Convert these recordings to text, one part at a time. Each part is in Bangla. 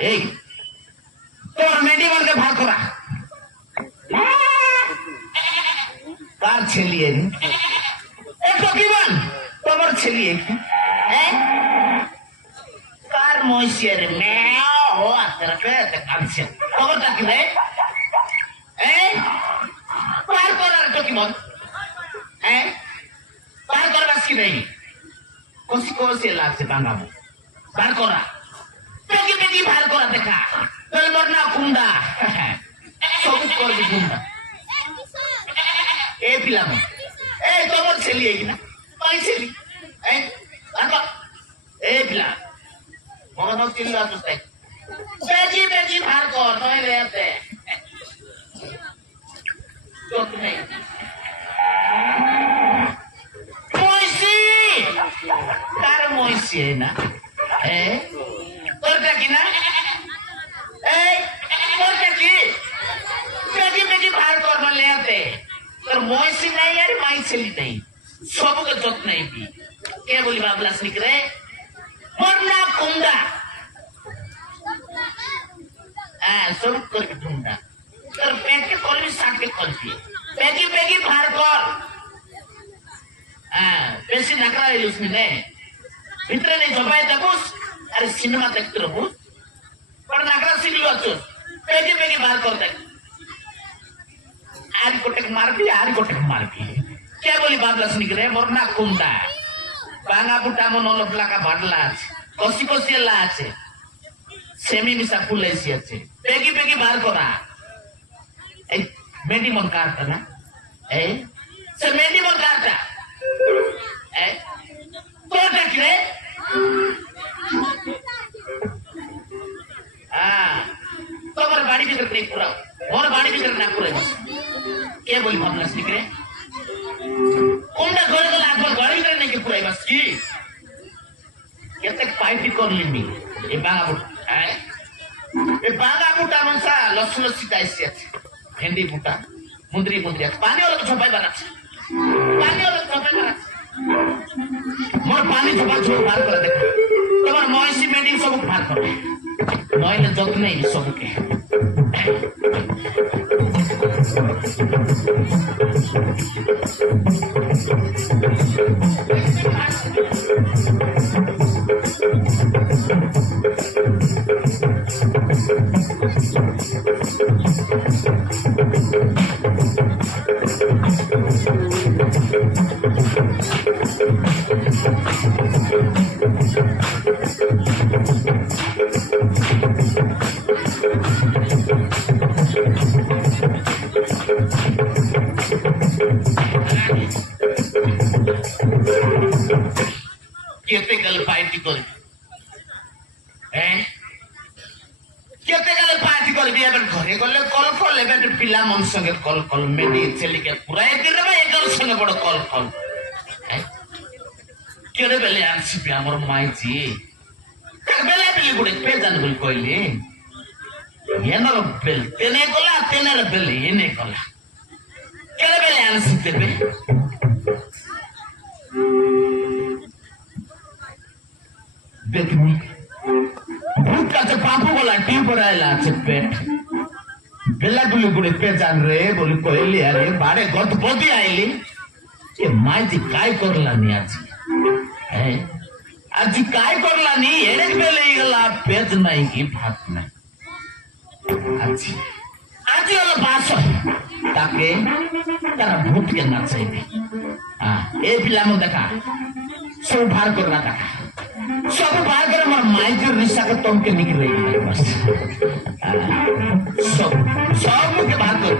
এই তোমার মেডিকেলকে ভাগ করা কার ছেলিয়ে তোমার ছেলিয়ে কার মহিষের কাঁদছে খবরটা কি রে পার করার তো কি মন পার করবার কি নেই কষি কষে লাগছে বাঙাবো বার করা পেকি পেকি ভার করা দেখা তাহলে মোর না কুন্ডা সবুজ করবি কুন্ডা এ পিলাম এই তোমার ছেলি এই না পাই ছেলি এই পিলা মনে চিল্লা তো তাই পেকি পেকি ভার কর নয় রে এতে চোখ নেই মহিষী কার মহিষী না তোরটা কি না এই তোরটা কি পেটি পেটি ভার করবার লেতে তোর মহিষী নাই আর মাই ছেলি নাই সবকে যত্ন নেবি কে বলি বাবলা শ্রী রে মোর না কুন্ডা সব করবি ঢুন্ডা তোর পেটকে করবি শাককে করবি পেটি পেটি ভার কর বেশি নাকড়া এলিস নে ভিতরে নেই জবাই দেখুস আরে সিনেমা দেখতে রহু पर नाकरा सिगलू अचुस पेटी पेटी बाहर कर दे आरी कोटे मारबी क्या बोली बाबला निकरे मोरना कुंडा बांगा बुटा मन लबला का बाडला আছে কসি কসি লা আছে সেমি মিসা ফুলাইছি আছে পেকি পেকি বাহর করা এই মেডি মন কাটটা না এই সে মেডি মন কাটটা এই তোটা কি রে তোমার বাড়ি ভিতরে নেই পুরাও মোর বাড়ি ভিতরে না পুরাই কে বলি ভাবনা শিখরে কোনটা ঘরে গেলে একবার বাড়ি ভিতরে নাকি পুরাই বাস কি কেতে পাইটি করলিনি এই বাঙা বুটা মনসা লসুন সিটাইছি আছে ভেন্ডি বুটা মুন্দ্রি আছে পানি হলো ঝোপাই বানাচ্ছে মোর পানি ঝোপ ভার করে দেখো তোমার মহিষী মেডিং সব ভার করে নইলে যত্ন নেই সবকে কেতে গেল পার্টি করবি কেতে গেল পার্টি করবি এবার ঘরে গেলে কল ফল এবার পিলা মন সঙ্গে কল কল মেডি ছেলেকে পুরাই দিলে বা এটার সঙ্গে বড় কল ফল কেড়ে বেলে আসবি আমার মাইজি বেলা বেলি গুড়ে পে জান বলি কইলি এনার বেল তেনে গলা তেনার বেলে এনে গলা কেড়ে বেলে আসবে देखनी भूत का तो पापू बोला टीम पर आयला আছে পেট বেলা গুলি গুড়ে পে জান রে বলি কইলি আরে বাড়ে গত বদি আইলি এ মাইজি কাই করলানি আজ কাই করলানি এড়ে বেলে গলা পেট নাই কি ভাত নাই আজ হলো বাস তাকে তারা ভূতকে নাচাইবে এই পিলাম দেখা সব ভার করে না দেখা सब बाहर कर हमारा माइजर रिश्ता का तो उनके निकल रही है बस सब सब के बाहर कर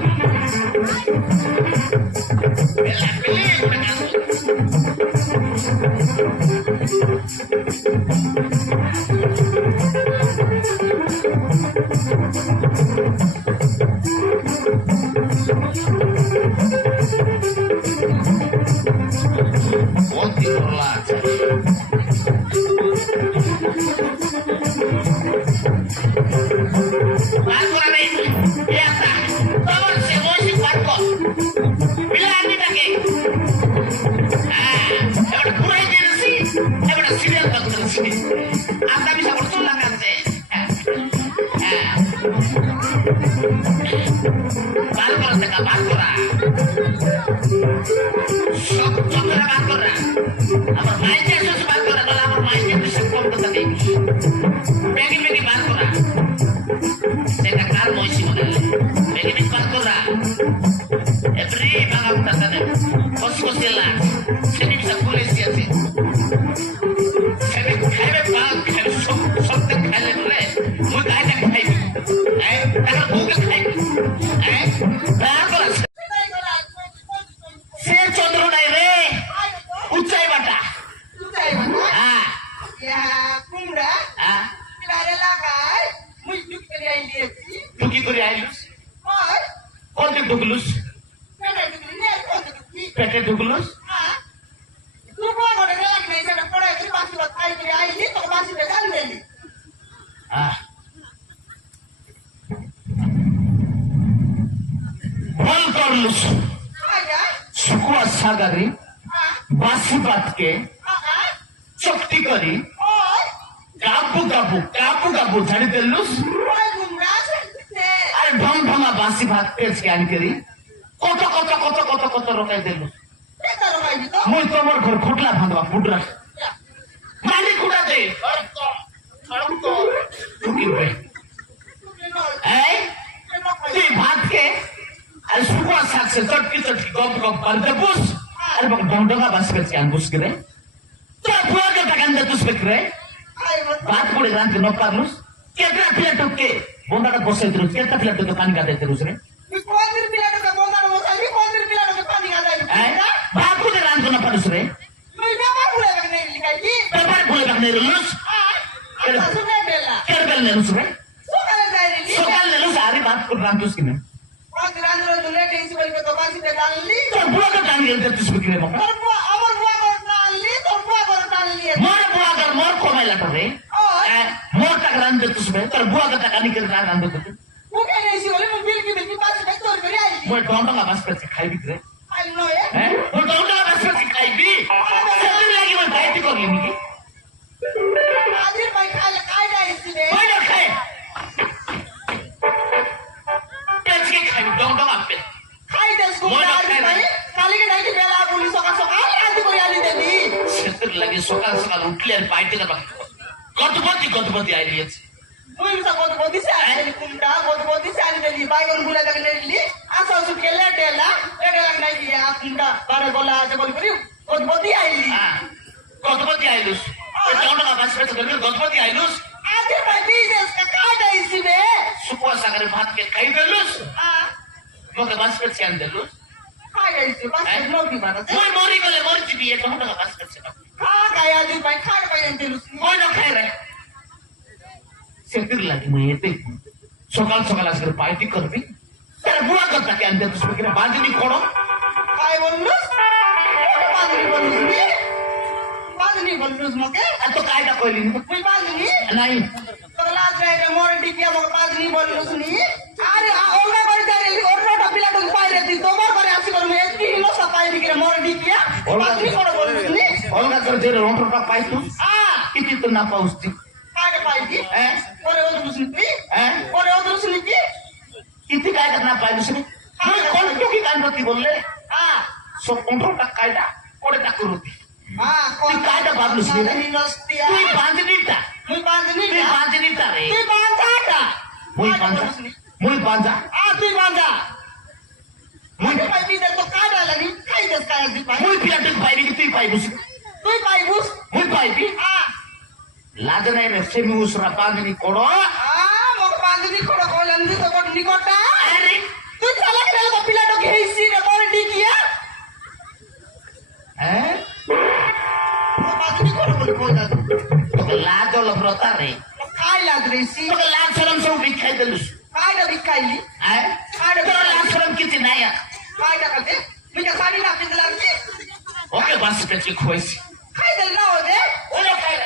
बहुत ही সব চক্করা বার করা আমার মাইকে আসছে বার করা বলে আমার মাইকে সব কম কথা দেই বেগি বেগি বার করা সেটা কার মইছি মনে বেগি বেগি বার করা এভরি বাঙা কথা দেব কষ্ট কষ্টলা সেটা কি সব পুলিশ আছে সেটা খাইবে বাল খাইবে সব খাইলে বলে মুই গাইটা খাইবে তার বুকে খাইবে বার করা সে চন্দ্র নাই রে উচ্চাই বাটা হ্যাঁ কুমড়া হ্যাঁ কিনারে লাগাই মুই টুক করে আইলিয়েছি তুই কি করে আইলুস আর কোন দিক ঢুকলুস কেন তুমি নে কত কি পেটে ঢুকলুস হ্যাঁ তুই বড় করে লাগ নাই সেটা পড়ে তুই বাসি বাত খাই করে আইলি তো বাসি বে গাল দেলি বল করলুস আয়া শুকুয়া সাগারি হ্যাঁ বাসি বাতকে হ্যাঁ চকটি করি ওই গাবু গাবু গাবু গাবু ঝাড়ি দেলুস ওই কুমড়া সে আরে ঢং ঢঙা বাসি ভাত পেয়েছি আনি করি কত কত কত কত কত রকাই দেলুস এটা রকাইবি তো মুই তোমার ঘর খোটলা ভাঙবা ফুটরা মালি কুড়া দে ঢুকি বে এই তুই ভাতকে আর শুকুয়া শাকসে চটকি চটকি গপ গপ করতে বুস আর বক ঢং ঢঙা বাসি পেয়েছি আন বুস করে তোর বুয়াকে টাকান দে তুস বেকরে আই বল ভাত পড়ে রাঁধতে ন পারলুস কেটনা প্লেটকে বন্দাটা বসাই দিলুস কেটনা প্লেটকে পানি গাদাইতে রুস রে তুই কোনদিন পিলাটাকে বন্দার মশাই কোনদিন পিলাটাকে পানি গাদাই ভাত পড়ে রাঁধতে না পারুস রে তুই বাবা পুরে লাগনে লিখাইছি ব্যাপার বলে রাখনে রুস আচ্ছা শুনে বেলা কেরবেল নে রুস রে সকালে যাইলি সকাল নে রুস আরে ভাত করে রাঁধতুস কিনা কোনদিন রান্দ্র তো লেট হইছে বলকে তো বাসি বে গাললি তোর বুয়াকে টান গেলতে তুস বিক্রি মকা তোর বুয়া আমার বুয়া করে টানলি তোর বুয়া করে টানলি মোর বুয়াকার মোর কমাইলাটা রে মোর টাকা রাঁধতে তুস বে তোর বুয়াকে টাকা নিকে রাঁধতে তুস মুখে নেছি বলে মুখ বিলকি বিলকি বাসি বে তোর করে আইলি মোর ডন্ডা বাস পেছে খাইবি রে আই নয় মোর ডন্ডা বাস পেছে খাইবি সেদিন লাগি মোর ডাইটি করলি নাকি আজির ভাই খাইলে খাই যাইছি রে ওই না খাই পেছকে খাইবি ডন্ডা আপে খাই দেস গো মই না আজির খাই ভাই কালকে নাইকি বেলা বলি সকাল সকাল আনতে করে আনি দেবি সেদিন লাগি সকাল সকাল উঠলি আর বাইতে না গতপতি আইলিয়েছে মুই তো কত বদিছে আনি কুমটা কত বদিছে আনি দেবি বাইগন গুলা দেখে নেলি আসো আসো কেলা টেলা এটা লাগ নাই দিয়া কুমটা বারে গলা আছে বলি করি কত বদি আইলি গতপতি আইলুস ডন্ডা বাস পেছে গতপতি আইলুস আজির ভাই বিজনেস কা খাই যাইছি রে শুকুয়া সাগরে ভাতকে খাই দেলুস তোকে বাস পেছে আন দেলুস খাই যাইছি বাস লোকি বানা মই মরি গেলে মরছি বিয়ে ডন্ডা বাস পেছে না খা খাই আজির ভাই খাই পাই দিলুস মই না খাই রে সেদিন লাগি মই এতে সকাল সকাল আজকে পার্টি করবি তার বুড়া কথাকে আনতে তুই কিনা বাঁধনি করো খাই বললুস বাজনি বললুস মকে এত কায়দা কইলি তুই বাজনি নাই তোর লাজ রাইতে মোর ডিকিয়া মকে বাজনি বললুস নি আরে ওলা করে যারে ওরটা পিলাটো পাইরে দি তোমার করে আসি করমু এতি হিলো সাপাই দিকে মোর ডিকিয়া বাজনি করে বললুস নি অলগা করে যে রন্টরটা পাইতু ইতি তো না পাউস্তি কাকে পাইছি পরে ওদরুস নি তুই পরে ওদরুস নি কি ইতি কায়দা না পাইলু সে কোন টুকি কান্দতি বললে হ্যাঁ সব কন্ট্রোলটা কায়দা করে তা করতি হ্যাঁ তুই কায়দা বাদলুস নি নস্তিয়া তুই বাঁধনিটা তুই বাজনি তুই বাঁধনিটা রে তুই বাঁধাটা মুই বাঁধা মুই বাঁধা তুই বাঁধা মুই ভাই বিদে তো কাটা লাগি খাই দেস কাই দি পাই মুই পিলাতে পাইবি কি তুই পাইবুস তুই পাইবুস মুই পাইবি লাজ নাই রে সেমি উসরা বাঁধনি করো মক বাঁধনি করে কইলাম দি তো বড় নিকটা আরে তুই চালা করে তো পিলাটো ঘেইছি রে বড় ডিকিয়া বাঁধনি করে বলি কইলাম তোকে লাজ হলো ব্রতা রে খাই লাগ রেছি তোকে লাজ সরম সব বিখাই দেলুস কাইটা বিখাইলি তোর লাজ সরম কিছু নাই কাইটা কাতে তুই কা সানি না পিছ লাগছি ওকে বাস পেছে খুঁজছি খাই দেল না ওদে ওলো খাই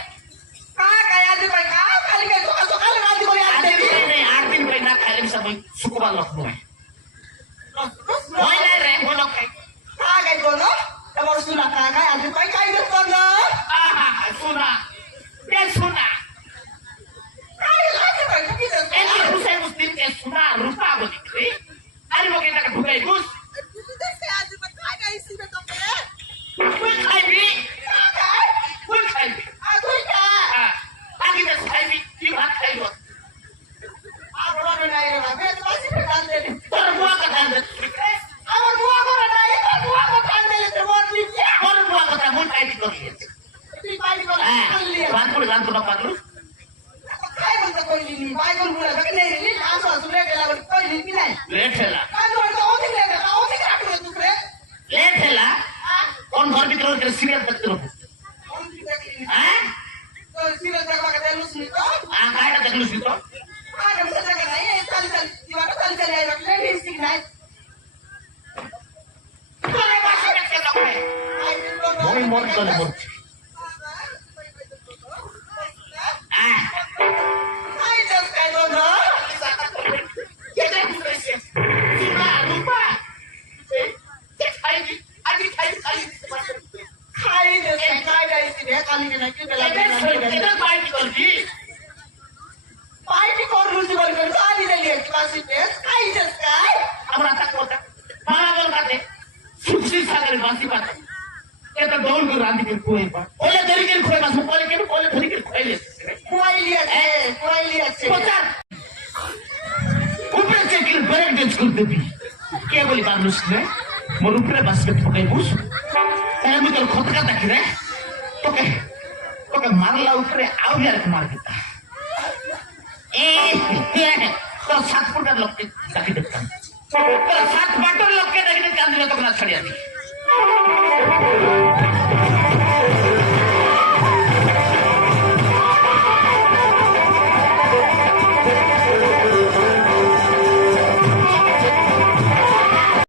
কায়া দি ভাই কালি কে সকাল সকাল রাজি করে আজ আনতে দিন নাই 8 দিন কই না খাইলে সব শুকুবার লোক নয় ওই নাই রে ওলো খাই কাগাই কোন তোমার সুনা কাগাই আজ ভাই খাই দেস কোন শোনা কে শোনা কাই লাগে ভাই কি দেস এই হুসাইন মুসলিম কে শোনা রূপা বলি রে আরে ওকে টাকা ঢুকাই বুঝ তুই দেখ আজ ভাই কাগাই সিবে তো କହିଲିନି ବାଇଗଣ ଗୁଡା ଦେଖ ନେଇନି ଆସ ଆସ ଲେଟ୍ ହେଲା ବୋଲି କହିଲି କି ନାଇଁ ଲେଟ୍ ହେଲା କାଲି ତ ଅଧିକ ଲେଟ୍ ହେଲା ଅଧିକ ରାଟୁରେ ତୁରେ ଲେଟ୍ ହେଲା কোন ঘর ভিতরে সিরিয়াল দেখতে রব হ্যাঁ সিরিয়াল দেখবা কে দেলুস নি তো কাইটা দেখলুস নি তো আরে মতে দেখা নাই চাল চাল দিবা চাল চাল আইবা লেট হিস্টিক নাই তোরে বাসা দেখতে যাবে মই মন করে বলছি I just I don't know. Party করলুছি বল করে সারি দিলি ক্লাসে টেস্ট আই জাস্ট কাই আমরা তা কথা মারা বল কাটে সুখি সাগরে বাসি পাতে এটা ডোল করে রাঁধি করে খুয়াইবা ওলে ধরি করে খুয়াইবা সুপারি কেন ওলে ধরি করে খুয়াইলে কোয়াইলি আছে পচার উপরে চেকির ব্রেক ডেন্স করতে দি কে বলি মানুষ নে মোর উপরে বাস্কেট পকাই বুঝ আমি তোর খতকা দেখি রে তোকে তোকে মারলা উপরে আউরি আর মার দিতা তোর 7 ফুটের লোককে ডাকি দেখতাম তোর 7 বাটের লোককে ডাকি কান্দিলে তোকে না ছাড়িয়া দি